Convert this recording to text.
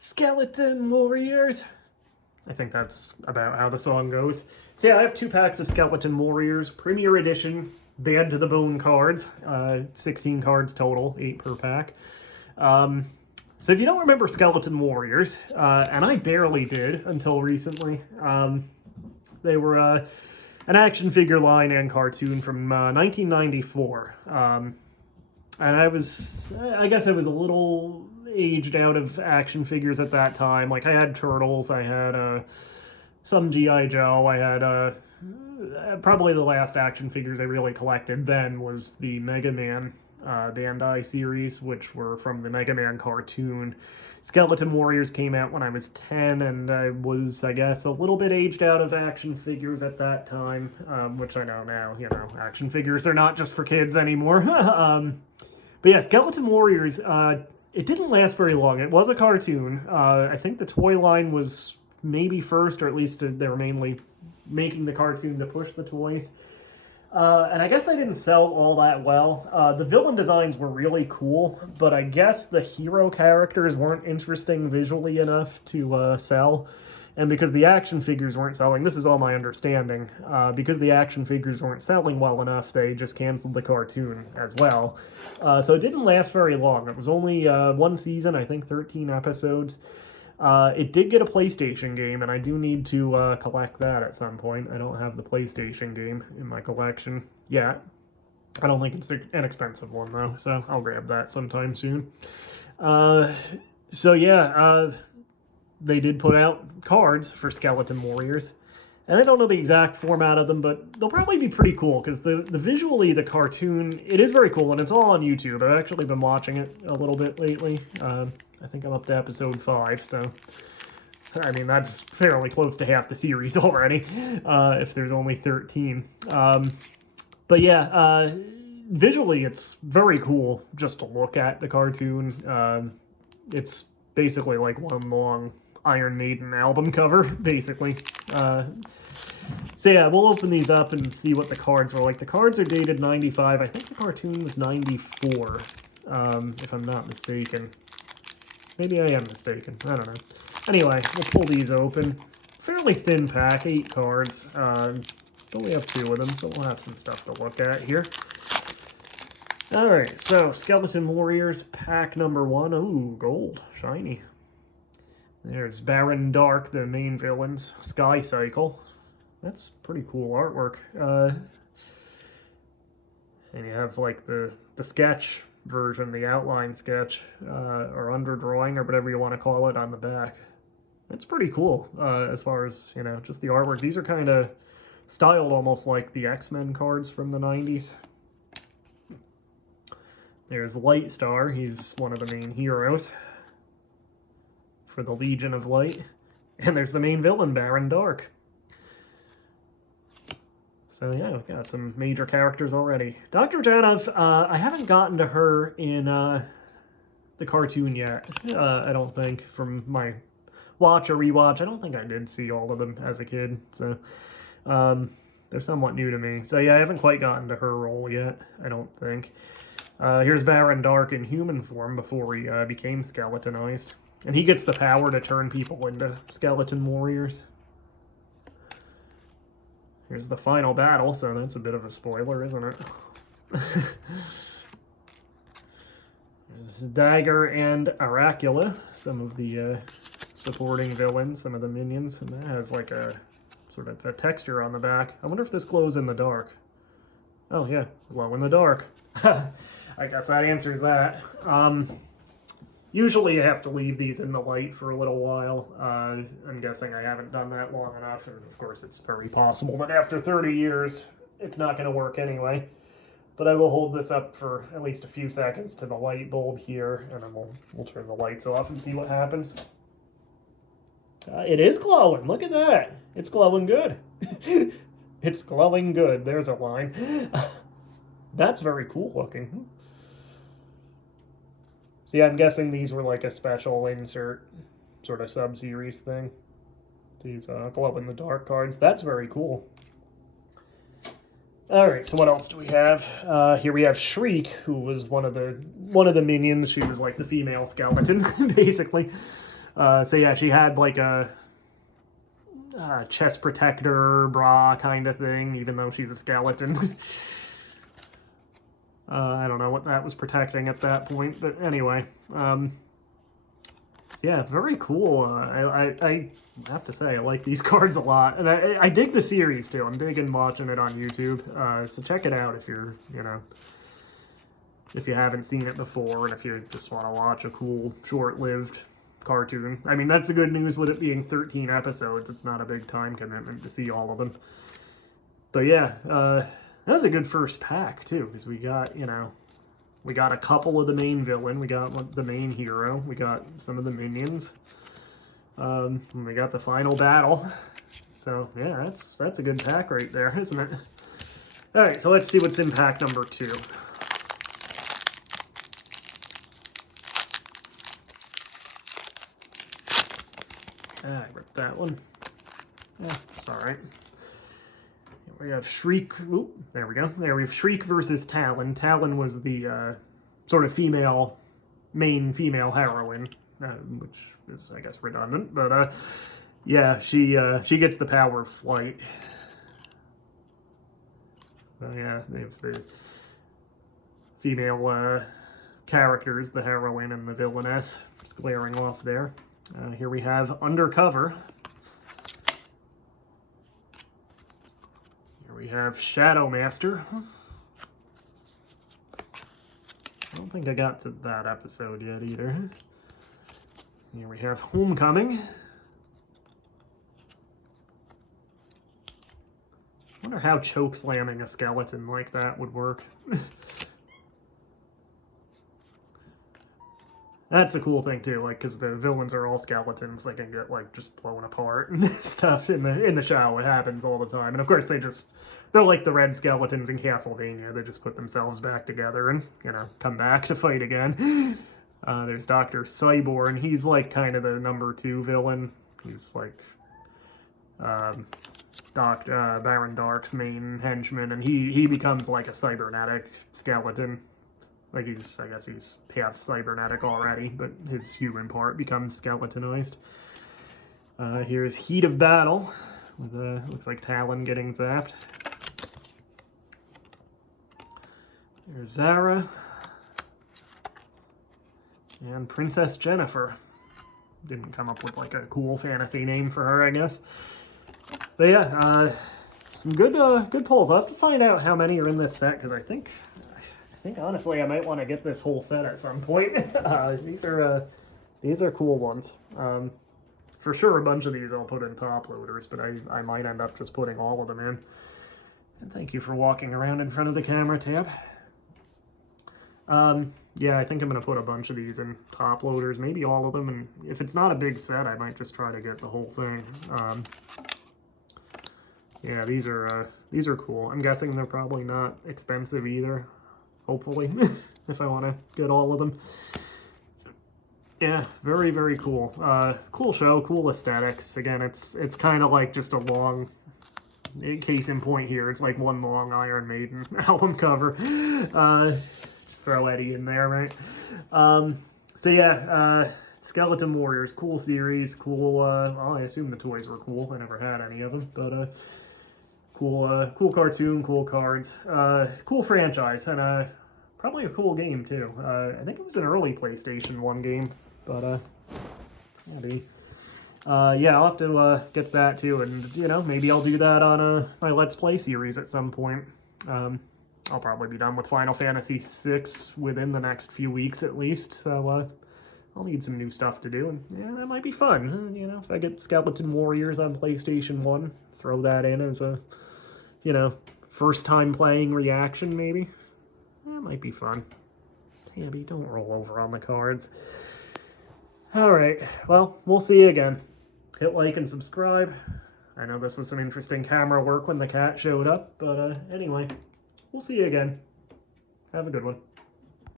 Skeleton Warriors. I think that's about how the song goes. So yeah, I have 2 packs of Skeleton Warriors, Premier Edition, Bad to the Bone cards, 16 cards total, 8 per pack. So if you don't remember Skeleton Warriors, and I barely did until recently, they were an action figure line and cartoon from 1994. And I guess I was a little aged out of action figures at that time. Like, I had Turtles, I had some G.I. Joe, I had probably the last action figures I really collected then was the Mega Man Bandai series, which were from the Mega Man cartoon. Skeleton Warriors came out when I was 10, and I was, I guess, a little bit aged out of action figures at that time, which I know now, you know, action figures are not just for kids anymore. But yeah, Skeleton Warriors, it didn't last very long. It was a cartoon. I think the toy line was maybe first, or at least they were mainly making the cartoon to push the toys. And I guess they didn't sell all that well. The villain designs were really cool, but I guess the hero characters weren't interesting visually enough to sell. And because the action figures weren't selling, this is all my understanding, because the action figures weren't selling well enough, they just canceled the cartoon as well. So it didn't last very long. It was only 1 season, I think 13 episodes. It did get a PlayStation game, and I do need to collect that at some point. I don't have the PlayStation game in my collection yet. I don't think it's an expensive one, though, so I'll grab that sometime soon. So yeah, they did put out cards for Skeleton Warriors. And I don't know the exact format of them, but they'll probably be pretty cool, because the visually, the cartoon, it is very cool, and it's all on YouTube. I've actually been watching it a little bit lately. I think I'm up to episode 5, so I mean, that's fairly close to half the series already, if there's only 13. But yeah, visually, it's very cool just to look at the cartoon. It's basically like one long Iron Maiden album cover, basically. So yeah, we'll open these up and see what the cards are like. The cards are dated 95. I think the cartoon was 94, if I'm not mistaken. Maybe I am mistaken. I don't know. Anyway, we'll pull these open. Fairly thin pack, 8 cards. But we have 2 of them, so we'll have some stuff to look at here. Alright, so Skeleton Warriors, pack number 1. Ooh, gold. Shiny. There's Baron Dark, the main villains. Sky Cycle. That's pretty cool artwork. And you have, like, the sketch version, the outline sketch, or underdrawing, or whatever you want to call it, on the back. It's pretty cool, as far as, you know, just the artwork. These are kind of styled almost like the X-Men cards from the 90s. There's Lightstar. He's one of the main heroes for the Legion of Light. And there's the main villain, Baron Dark. So yeah, we've got some major characters already. Dr. Janov, I haven't gotten to her in the cartoon yet, I don't think, from my watch or rewatch. I don't think I did see all of them as a kid, so they're somewhat new to me. So yeah, I haven't quite gotten to her role yet, I don't think. Here's Baron Dark in human form before he became skeletonized. And he gets the power to turn people into skeleton warriors. Here's the final battle, so that's a bit of a spoiler, isn't it? There's Dagger and Aracula, some of the supporting villains, some of the minions, and that has like a sort of a texture on the back. I wonder if this glows in the dark. Oh yeah, glow in the dark. I guess that answers that. Usually you have to leave these in the light for a little while. I'm guessing I haven't done that long enough, and of course it's very possible that after 30 years it's not going to work anyway. But I will hold this up for at least a few seconds to the light bulb here, and then we'll turn the lights off and see what happens. It is glowing. Look at that. It's glowing good. It's glowing good. There's a line. That's very cool looking. See, I'm guessing these were like a special insert sort of sub-series thing. These glow-in-the-dark cards. That's very cool. Alright, so what else do we have? Here we have Shriek, who was one of the minions. She was like the female skeleton, basically. So yeah, she had like a chest protector bra kind of thing, even though she's a skeleton. I don't know what that was protecting at that point, but anyway. Yeah, very cool. I have to say, I like these cards a lot. And I dig the series, too. I'm digging watching it on YouTube. So check it out if you're, if you haven't seen it before and if you just want to watch a cool, short-lived cartoon. I mean, that's the good news with it being 13 episodes. It's not a big time commitment to see all of them. But yeah, that was a good first pack, too, because we got, we got a couple of the main villain, we got the main hero, we got some of the minions, and we got the final battle. So yeah, that's a good pack right there, isn't it? Alright, so let's see what's in pack number 2. I ripped that one. Yeah, it's alright. We have Shriek. Ooh, there we go. There we have Shriek versus Talon. Talon was the sort of main female heroine, which is, I guess, redundant. But yeah, she gets the power of flight. So yeah, they have the female characters, the heroine and the villainess, glaring off there. Here we have Undercover. We have Shadow Master. I don't think I got to that episode yet either. Here we have Homecoming. I wonder how choke slamming a skeleton like that would work. That's a cool thing too, like, because the villains are all skeletons, they can get like just blown apart and stuff in the show. It happens all the time, and of course they're like the red skeletons in Castlevania. They just put themselves back together and come back to fight again. There's Dr. Cyborg. He's like kind of the number 2 villain. He's like Baron Dark's main henchman, and he becomes like a cybernetic skeleton. Like I guess he's half cybernetic already, but his human part becomes skeletonized. Here's Heat of Battle, with looks like Talon getting zapped. There's Zara. And Princess Jennifer. Didn't come up with like a cool fantasy name for her, I guess. But yeah, some good pulls. I'll have to find out how many are in this set, because I think honestly I might want to get this whole set at some point. These are cool ones. For sure a bunch of these I'll put in top loaders, but I might end up just putting all of them in. And thank you for walking around in front of the camera, Tab. Yeah, I think I'm going to put a bunch of these in top loaders, maybe all of them, and if it's not a big set, I might just try to get the whole thing. Yeah, these are cool. I'm guessing they're probably not expensive either, hopefully, if I want to get all of them. Yeah, very, very cool. Cool show, cool aesthetics. Again, it's kind of like just a long, case in point here, it's like one long Iron Maiden album cover. Just throw Eddie in there, right? So yeah, Skeleton Warriors, cool series, cool, well, I assume the toys were cool. I never had any of them, but cool cartoon, cool cards, cool franchise, and probably a cool game too. I think it was an early PlayStation 1 game, but maybe. Yeah, I'll have to get that too, and maybe I'll do that on my Let's Play series at some point. I'll probably be done with Final Fantasy VI within the next few weeks at least, so I'll need some new stuff to do, and yeah, that might be fun. If I get Skeleton Warriors on PlayStation 1, throw that in as a, first time playing reaction maybe. That might be fun. Tabby, don't roll over on the cards. Alright, well, we'll see you again. Hit like and subscribe. I know this was some interesting camera work when the cat showed up, but anyway, we'll see you again. Have a good one.